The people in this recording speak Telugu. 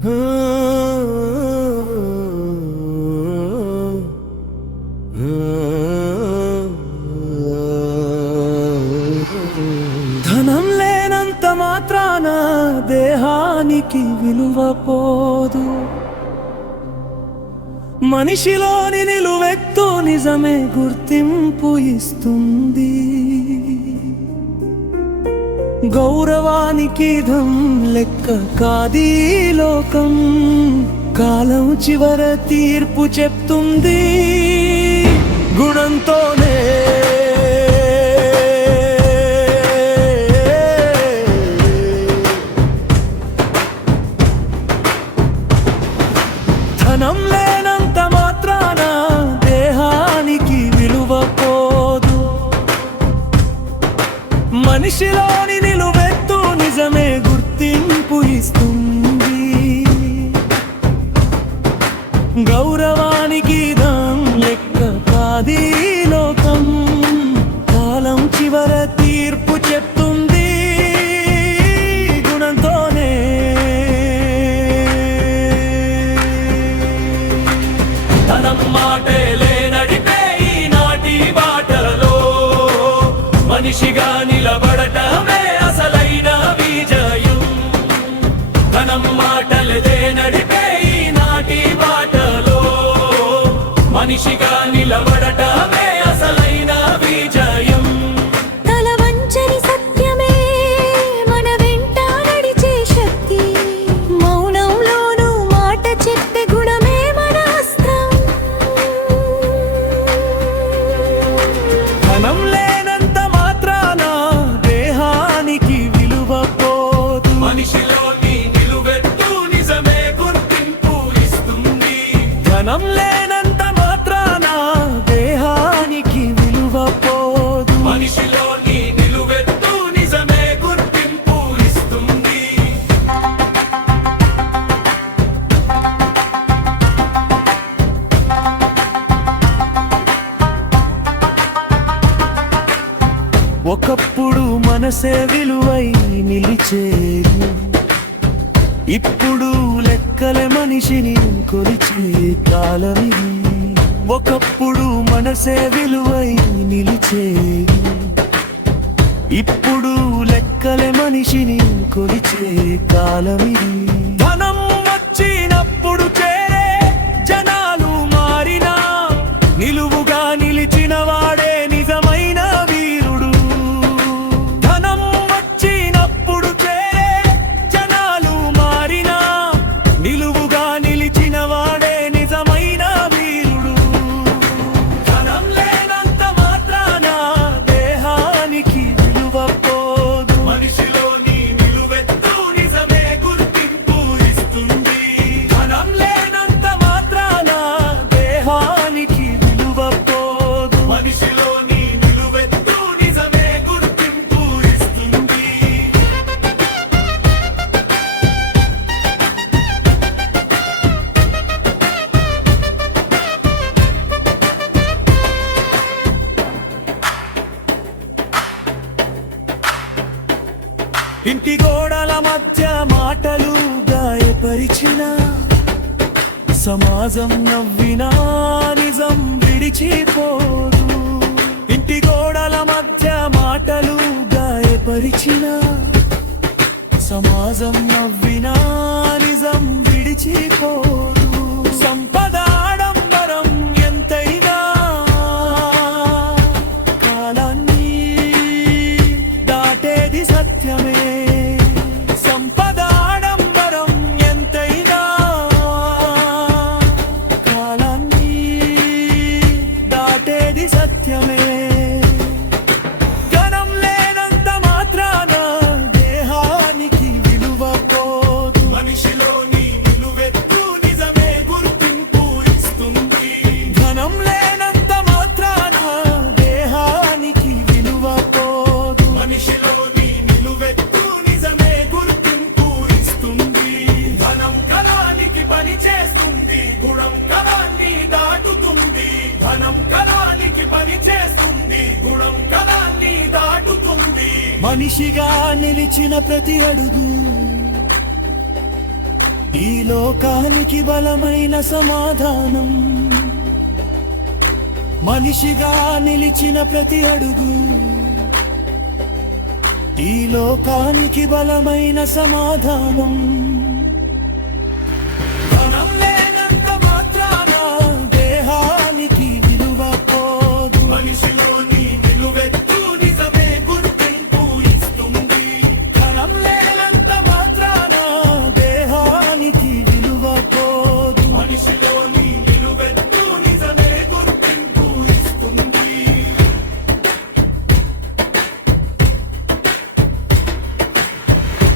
ధనం లేనంత మాత్రాన దేహానికి విలువ పోదు. మనిషిలోని నిలువెత్తు నిజమే గుర్తింపు ఇస్తుంది. గౌరవానికి ధం లెక్క కాదీ లోకం, కాలం చివర తీర్పు చెప్తుంది. గుణంతోనే ధనం లేనంత మాత్రాన దేహానికి విలువ పోదు. మనిషిలోని నిలువెత్తు నిజమే గుర్తింపు ఇస్తుంది. గౌరవానికి ధం లెక్క కాదీ లోకం, కాలం చివర తీర్పు చెప్తుంది. గుణంతోనే ధనం మాటలే నడిపే ఈనాటి బాటలలో మనిషిగా నిలబడటమే అసలైన విజయం. ధనం మాటలే నడిపే ఈనాటి బాటలో మనిషిగా నిలబడటమే అసలైన విజయం. తలవంచని సత్యమే మన వెంట నడిచే శక్తి. మౌనంలోనూ మాట చెప్పే గుణమే మన అస్త్రం. ధనం లేనంత మాత్రాన దేహానికి విలువ పోదు. మనిషిలోని నిలువెత్తు నిజమే గుర్తింపు ఇస్తుంది. ధనం లేనంత మాత్రాన దేహానికి విలువ పోదు. మనిషిలోని నిలువెత్తు నిజమే గుర్తింపు ఇస్తుంది. ఒకప్పుడు మనసే విలువై నిలిచేది, ఇప్పుడు లెక్కలే మనిషిని కొలిచే కాలమిది. ఒకప్పుడు మనసే విలువై నిలిచేది, ఇప్పుడు లెక్కలే మనిషిని కొలిచే కాలమిది. ధనం వచ్చినప్పుడు చేరే జనాలు మారినా, నిలువుగా నిలిచిన వాడే నిజమైన వీరుడు. ధనం వచ్చినప్పుడు చేరే జనాలు మారినా, నిలువుగా నిలిచిన వాడే నిజమైన వీరుడు. ధనం లేనంత మాత్రాన దేహానికి విలువ పోదు. మనిషిలోని నిలువెత్తు నిజమే గుర్తింపు ఇస్తుంది. ధనం లేనంత మాత్రాన దేహానికి విలువ పోదు. మనిషిలోని నిలువెత్తు నిజమే గుర్తింపు ఇస్తుంది. ఇంటి గోడల మధ్య మాటలు గాయపరిచిన, సమాజం నవ్వినా నిజం విడిచిపోదు. ఇంటి గోడల మధ్య మాటలు గాయపరిచిన, సమాజం నవ్వినా నిజం విడిచిపోదు. సంపద ఆడంబరం ఎంతైనా కాలాన్ని దాటేది సత్యమే. సంపద ఆడంబరం ఎంతైనా కాలాన్ని దాటేది సత్యమే. ధనం లేనంత మాత్రాన దేహానికి విలువ పోదు. మనిషిలోని నిలువెత్తు నిజమే గుర్తింపు ఇస్తుంది. ధనం లేనంత మాత్రాన దేహానికి విలువ పోదు. మనిషిలోని నిలువెత్తు నిజమే గుర్తింపు ఇస్తుంది. ధనం కళానికి పని చేస్తుంది, గుణం కళాన్ని దాటుతుంది. ధనం కళానికి పని చేస్తుంది, గుణం కళాన్ని దాటుతుంది. మనిషిగా నిలిచిన ప్రతి అడుగు ఈ లోకానికి బలమైన సమాధానం మనిషిగా నిలిచిన ప్రతి అడుగు ఈ లోకానికి బలమైన సమాధానం